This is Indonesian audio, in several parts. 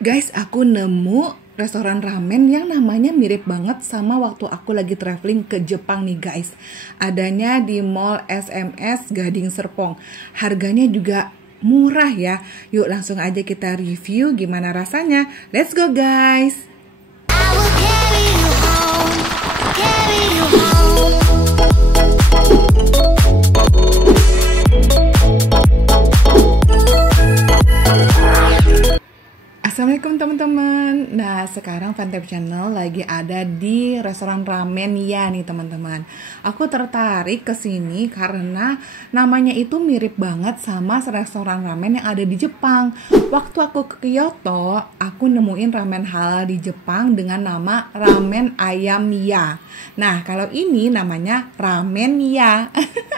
Guys, aku nemu restoran ramen yang namanya mirip banget sama waktu aku lagi traveling ke Jepang nih guys. Adanya di Mall SMS Gading Serpong. Harganya juga murah ya. Yuk langsung aja kita review gimana rasanya. Let's go guys. I will carry you home, carry you home. Assalamualaikum teman-teman. Nah sekarang Fantep Channel lagi ada di restoran ramen ya nih teman-teman. Aku tertarik ke sini karena namanya itu mirip banget sama restoran ramen yang ada di Jepang. Waktu aku ke Kyoto, aku nemuin ramen halal di Jepang dengan nama Ramen Ayam Ya. Nah kalau ini namanya Ramen Ya.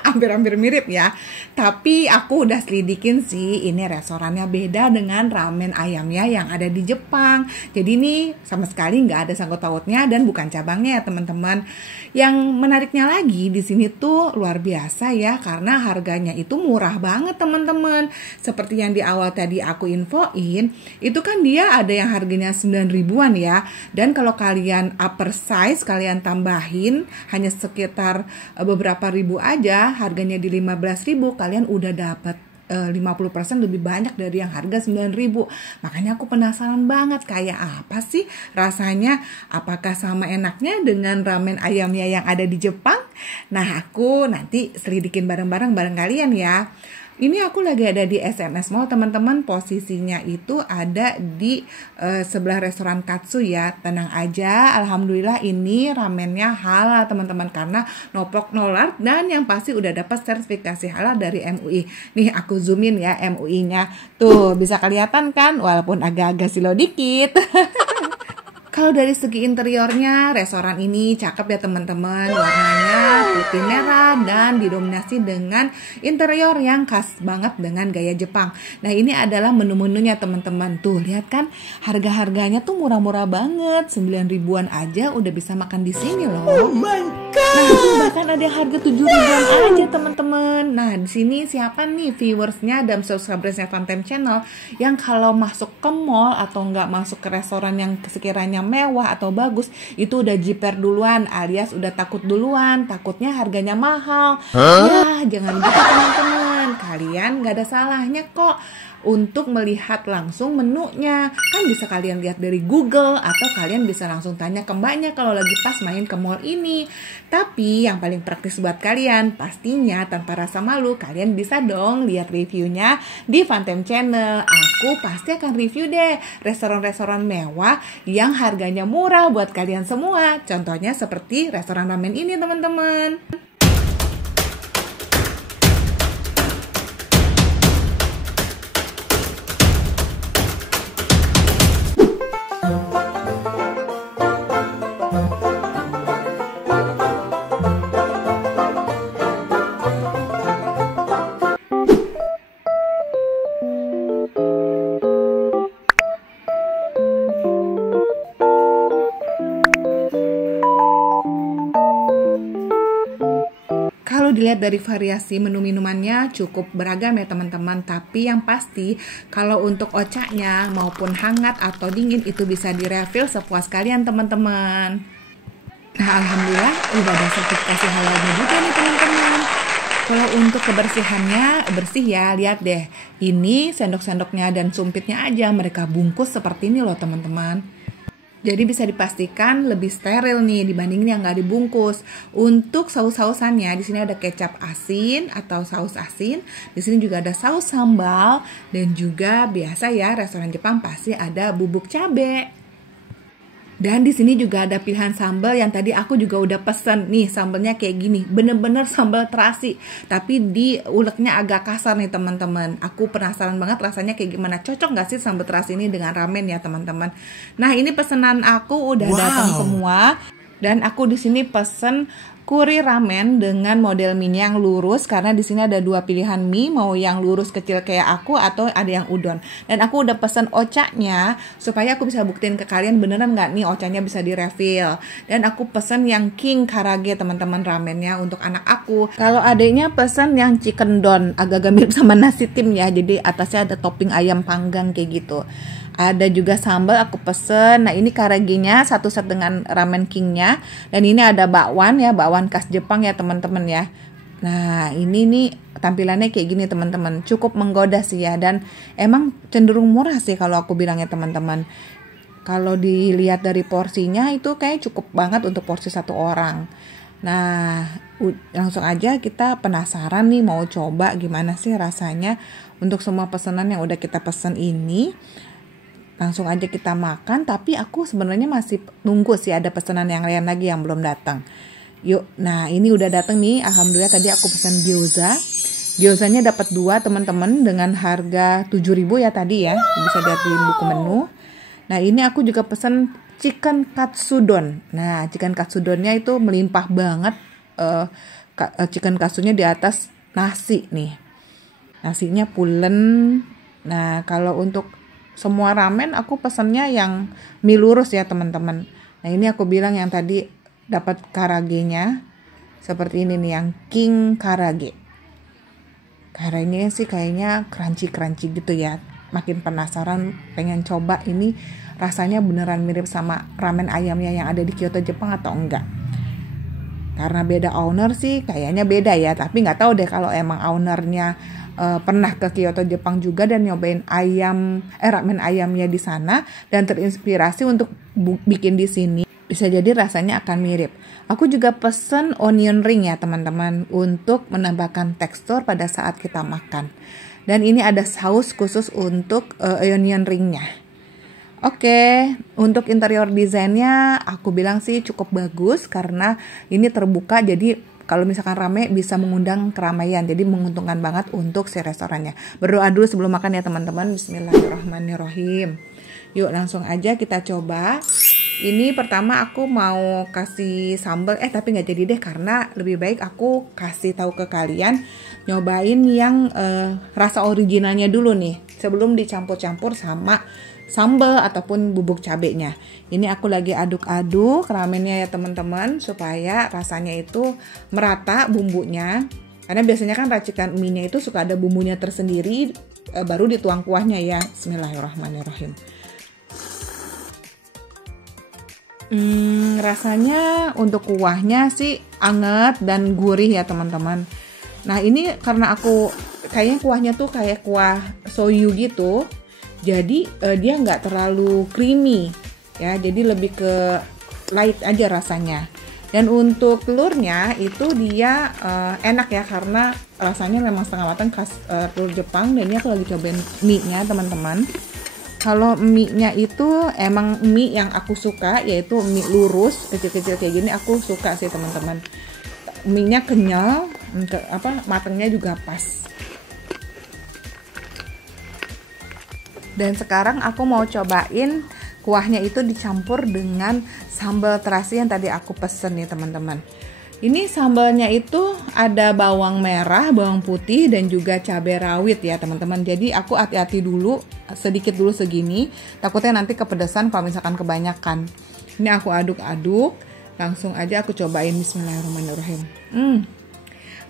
Hampir-hampir mirip ya. Tapi aku udah selidikin sih, ini restorannya beda dengan Ramen Ayam Ya yang ada di Jepang. Jadi ini sama sekali nggak ada sangkut pautnya dan bukan cabangnya ya teman-teman. Yang menariknya lagi di sini tuh luar biasa ya, karena harganya itu murah banget teman-teman. Seperti yang di awal tadi aku infoin, itu kan dia ada yang harganya 9 ribuan ya. Dan kalau kalian upper size, kalian tambahin hanya sekitar beberapa ribu aja, harganya di 15 ribu, kalian udah dapat 50% lebih banyak dari yang harga 9.000. Makanya aku penasaran banget kayak apa sih rasanya, apakah sama enaknya dengan ramen ayamnya yang ada di Jepang? Nah aku nanti selidikin bareng-bareng bareng kalian ya. Ini aku lagi ada di SMS Mall teman-teman, posisinya itu ada di sebelah restoran Katsu ya. Tenang aja, alhamdulillah ini ramennya halal teman-teman, karena no pork no lard dan yang pasti udah dapat sertifikasi halal dari MUI. Nih aku zoomin ya MUI-nya. Tuh bisa kelihatan kan, walaupun agak-agak silo dikit. Kalau dari segi interiornya, restoran ini cakep ya teman-teman. Warnanya putih merah dan didominasi dengan interior yang khas banget dengan gaya Jepang. Nah ini adalah menu-menunya teman-teman. Tuh lihat kan, harga-harganya tuh murah-murah banget. 9 ribuan aja udah bisa makan di sini loh. Oh my god. Nah bahkan ada yang harga 7 ribuan aja teman-teman. Nah di sini siapa nih viewersnya dan subscribersnya Fantep Channel yang kalau masuk ke mall atau nggak masuk ke restoran yang sekiranya mewah atau bagus, itu udah jiper duluan, alias udah takut duluan, takutnya harganya mahal. Ya jangan gitu teman-teman, kalian nggak ada salahnya kok untuk melihat langsung menunya. Kan bisa kalian lihat dari Google atau kalian bisa langsung tanya ke mbaknya kalau lagi pas main ke mall ini. Tapi yang paling praktis buat kalian, pastinya tanpa rasa malu, kalian bisa dong lihat reviewnya di Fantep Channel. Aku pasti akan review deh restoran-restoran mewah yang harganya murah buat kalian semua. Contohnya seperti restoran ramen ini teman-teman. Kalau dilihat dari variasi menu minumannya cukup beragam ya teman-teman. Tapi yang pasti kalau untuk ocaknya maupun hangat atau dingin itu bisa direfill sepuas kalian teman-teman. Nah alhamdulillah udah ada sertifikasi halalnya juga nih teman-teman. Kalau untuk kebersihannya bersih ya, lihat deh. Ini sendok-sendoknya dan sumpitnya aja mereka bungkus seperti ini loh teman-teman. Jadi bisa dipastikan lebih steril nih dibandingin yang nggak dibungkus. Untuk saus-sausannya di sini ada kecap asin atau saus asin. Di sini juga ada saus sambal dan juga biasa ya restoran Jepang pasti ada bubuk cabe. Dan di sini juga ada pilihan sambal yang tadi aku juga udah pesen. Nih sambalnya kayak gini, bener-bener sambal terasi, tapi diuleknya agak kasar nih teman-teman. Aku penasaran banget rasanya kayak gimana. Cocok nggak sih sambal terasi ini dengan ramen ya teman-teman? Nah ini pesanan aku udah datang semua. Dan aku di sini pesen kuri ramen dengan model mie yang lurus, karena di sini ada dua pilihan mie, mau yang lurus kecil kayak aku atau ada yang udon. Dan aku udah pesen ocaknya supaya aku bisa buktiin ke kalian beneran nggak nih ocaknya bisa direfill. Dan aku pesen yang king karage teman-teman ramennya untuk anak aku. Kalau adiknya pesen yang chicken don, agak-agak mirip sama nasi tim ya, jadi atasnya ada topping ayam panggang kayak gitu. Ada juga sambal aku pesen. Nah, ini karaginya satu set dengan ramen kingnya. Dan ini ada bakwan ya, bakwan khas Jepang ya teman-teman ya. Nah, ini nih tampilannya kayak gini teman-teman. Cukup menggoda sih ya, dan emang cenderung murah sih kalau aku bilangnya teman-teman. Kalau dilihat dari porsinya itu kayak cukup banget untuk porsi satu orang. Nah, langsung aja kita penasaran nih mau coba gimana sih rasanya untuk semua pesanan yang udah kita pesen ini. Langsung aja kita makan, tapi aku sebenarnya masih nunggu sih ada pesanan yang lain lagi yang belum datang. Yuk, nah ini udah datang nih. Alhamdulillah tadi aku pesan gyoza. Gyozanya dapat 2 teman-teman dengan harga 7.000 ya tadi ya. Bisa lihat di buku menu. Nah, ini aku juga pesan chicken katsudon. Nah, chicken katsudonnya itu melimpah banget. Chicken katsunya di atas nasi nih. Nasinya pulen. Nah, kalau untuk semua ramen aku pesannya yang mie lurus ya teman-teman. Nah, ini aku bilang yang tadi dapat karagenya seperti ini nih, yang king karage. Karagenya sih kayaknya crunchy gitu ya. Makin penasaran, pengen coba ini rasanya beneran mirip sama ramen ayamnya yang ada di Kyoto Jepang atau enggak. Karena beda owner sih kayaknya beda ya, tapi nggak tahu deh kalau emang ownernya pernah ke Kyoto Jepang juga dan nyobain ramen ayamnya di sana dan terinspirasi untuk bikin di sini. Bisa jadi rasanya akan mirip. Aku juga pesen onion ring ya teman-teman untuk menambahkan tekstur pada saat kita makan. Dan ini ada saus khusus untuk onion ringnya. Oke, untuk interior desainnya aku bilang sih cukup bagus karena ini terbuka, jadi kalau misalkan rame bisa mengundang keramaian, jadi menguntungkan banget untuk si restorannya. Berdoa dulu sebelum makan ya teman-teman. Bismillahirrahmanirrahim. Yuk langsung aja kita coba. Ini pertama aku mau kasih sambal, tapi nggak jadi deh karena lebih baik aku kasih tahu ke kalian nyobain yang rasa originalnya dulu nih sebelum dicampur-campur sama sambal ataupun bubuk cabenya. Ini aku lagi aduk-aduk ramennya ya teman-teman supaya rasanya itu merata bumbunya. Karena biasanya kan racikan mie-nya itu suka ada bumbunya tersendiri, baru dituang kuahnya ya. Bismillahirrahmanirrahim. Rasanya untuk kuahnya sih anget dan gurih ya teman-teman. Nah, ini karena aku kayaknya kuahnya tuh kayak kuah soyu gitu. Jadi dia nggak terlalu creamy ya. Jadi lebih ke light aja rasanya. Dan untuk telurnya itu dia enak ya karena rasanya memang setengah matang khas telur Jepang. Dan ini aku lagi cobain mie-nya teman-teman. Kalau mie-nya itu emang mie yang aku suka, yaitu mie lurus kecil-kecil kayak gini aku suka sih teman-teman. Mie-nya kenyal, matangnya juga pas. Dan sekarang aku mau cobain kuahnya itu dicampur dengan sambal terasi yang tadi aku pesen nih teman-teman. Ini sambalnya itu ada bawang merah, bawang putih, dan juga cabai rawit ya teman-teman. Jadi aku hati-hati dulu, sedikit dulu segini. Takutnya nanti kepedesan kalau misalkan kebanyakan. Ini aku aduk-aduk, langsung aja aku cobain. Bismillahirrahmanirrahim.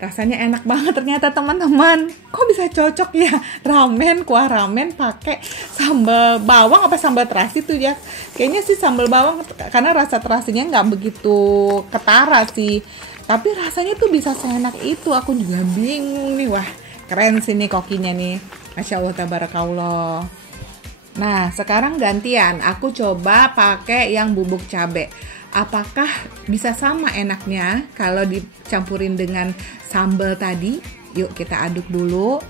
Rasanya enak banget ternyata teman-teman. Kok bisa cocok ya kuah ramen pakai sambal bawang apa sambal terasi tuh ya. Kayaknya sih sambal bawang karena rasa terasinya nggak begitu ketara sih. Tapi rasanya tuh bisa seenak itu. Aku juga bingung nih. Wah, keren sih nih kokinya nih. Masya Allah tabarakallah. Nah, sekarang gantian. Aku coba pakai yang bubuk cabai. Apakah bisa sama enaknya kalau dicampurin dengan sambal tadi? Yuk kita aduk dulu.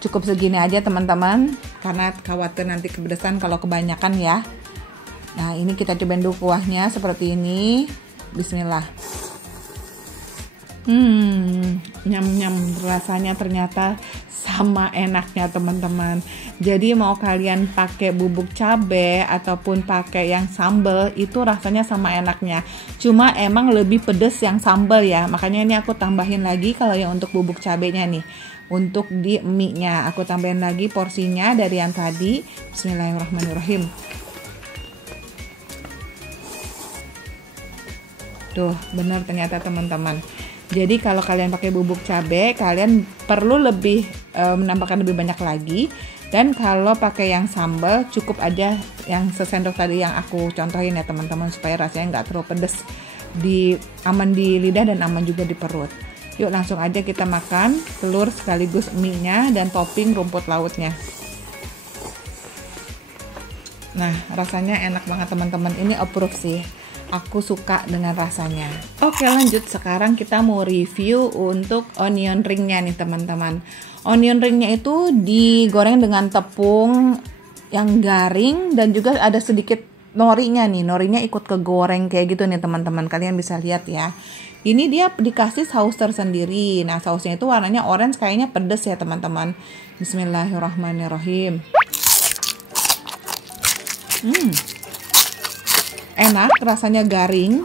Cukup segini aja teman-teman, karena khawatir nanti kepedesan kalau kebanyakan ya. Nah, ini kita cobain dulu kuahnya seperti ini. Bismillah. Nyam-nyam, rasanya ternyata sama enaknya teman-teman. Jadi mau kalian pakai bubuk cabai ataupun pakai yang sambal, itu rasanya sama enaknya. Cuma emang lebih pedes yang sambal ya. Makanya ini aku tambahin lagi kalau yang untuk bubuk cabainya nih. Untuk di mie-nya aku tambahin lagi porsinya dari yang tadi. Bismillahirrahmanirrahim. Tuh, benar ternyata teman-teman. Jadi kalau kalian pakai bubuk cabai, kalian perlu lebih menambahkan lebih banyak lagi. Dan kalau pakai yang sambal cukup aja yang sesendok tadi yang aku contohin ya teman-teman, supaya rasanya nggak terlalu pedes, aman di lidah dan aman juga di perut. Yuk langsung aja kita makan telur sekaligus mie-nya dan topping rumput lautnya. Nah, rasanya enak banget teman-teman. Ini approve sih. Aku suka dengan rasanya. Oke, lanjut. Sekarang kita mau review untuk onion ringnya nih teman-teman. Onion ringnya itu digoreng dengan tepung yang garing dan juga ada sedikit norinya nih. Norinya ikut kegoreng kayak gitu nih teman-teman. Kalian bisa lihat ya. Ini dia dikasih saus tersendiri. Nah, sausnya itu warnanya orange, kayaknya pedes ya teman-teman. Bismillahirrahmanirrahim. Enak, rasanya garing.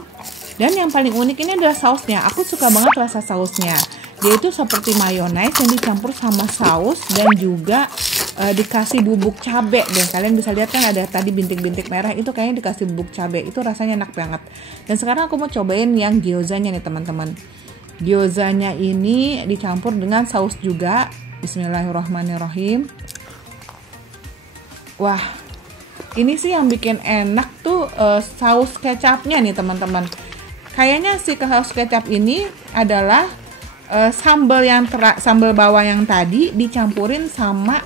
Dan yang paling unik ini adalah sausnya. Aku suka banget rasa sausnya. Dia itu seperti mayones yang dicampur sama saus dan juga dikasih bubuk cabe deh. Kalian bisa lihat kan ada tadi bintik-bintik merah, itu kayaknya dikasih bubuk cabe. Itu rasanya enak banget. Dan sekarang aku mau cobain yang gyozanya nih teman-teman. Gyozanya ini dicampur dengan saus juga. Bismillahirrahmanirrahim. Wah, ini sih yang bikin enak tuh saus kecapnya nih teman-teman. Kayaknya si saus kecap ini adalah sambal bawang yang tadi dicampurin sama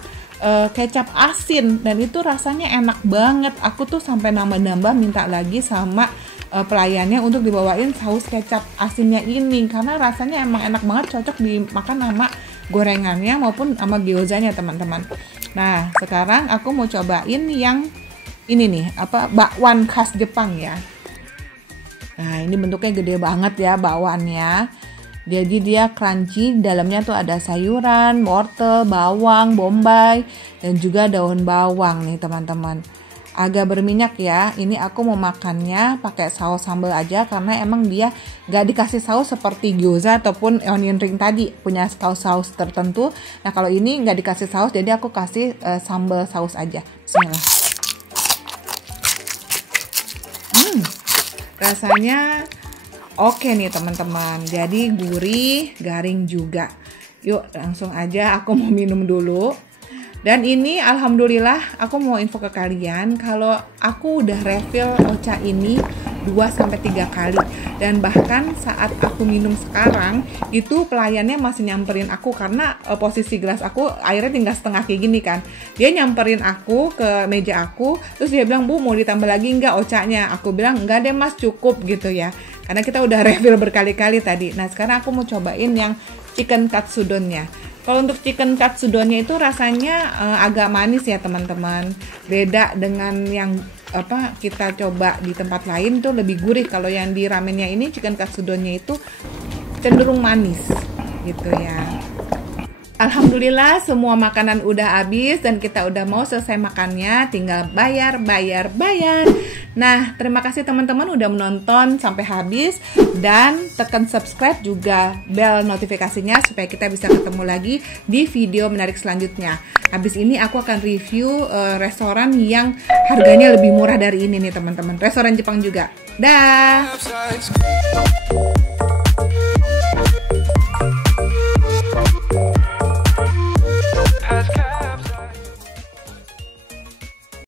kecap asin, dan itu rasanya enak banget. Aku tuh sampai nambah-nambah minta lagi sama pelayannya untuk dibawain saus kecap asinnya ini, karena rasanya emang enak banget, cocok dimakan sama gorengannya maupun sama gyozanya teman-teman. Nah, sekarang aku mau cobain yang ini nih, bakwan khas Jepang ya. Nah, ini bentuknya gede banget ya bakwannya. Jadi dia crunchy, dalamnya tuh ada sayuran, wortel, bawang, bombay, dan juga daun bawang nih teman-teman. Agak berminyak ya, ini aku mau makannya pakai saus sambal aja karena emang dia gak dikasih saus seperti gyoza ataupun onion ring tadi, punya saus tertentu. Nah kalau ini gak dikasih saus, jadi aku kasih sambal saus aja. Bismillah. Rasanya oke nih teman-teman, jadi gurih, garing juga. Yuk langsung aja aku mau minum dulu. Dan ini alhamdulillah aku mau info ke kalian kalau aku udah refill Ocha ini 2-3 kali. Dan bahkan saat aku minum sekarang itu pelayannya masih nyamperin aku karena posisi gelas aku airnya tinggal setengah kayak gini kan. Dia nyamperin aku ke meja aku, terus dia bilang, "Bu, mau ditambah lagi nggak Ochanya?" Aku bilang, "Enggak deh Mas, cukup," gitu ya. Karena kita udah refill berkali-kali tadi. Nah sekarang aku mau cobain yang chicken katsudonnya. Kalau untuk chicken katsudonnya itu rasanya agak manis ya teman-teman. Beda dengan yang kita coba di tempat lain tuh lebih gurih. Kalau yang di ramennya ini chicken katsudonnya itu cenderung manis gitu ya. Alhamdulillah semua makanan udah habis dan kita udah mau selesai makannya, tinggal bayar. Nah, terima kasih teman-teman udah menonton sampai habis dan tekan subscribe juga bel notifikasinya supaya kita bisa ketemu lagi di video menarik selanjutnya. Habis ini aku akan review restoran yang harganya lebih murah dari ini nih teman-teman. Restoran Jepang juga. Dah.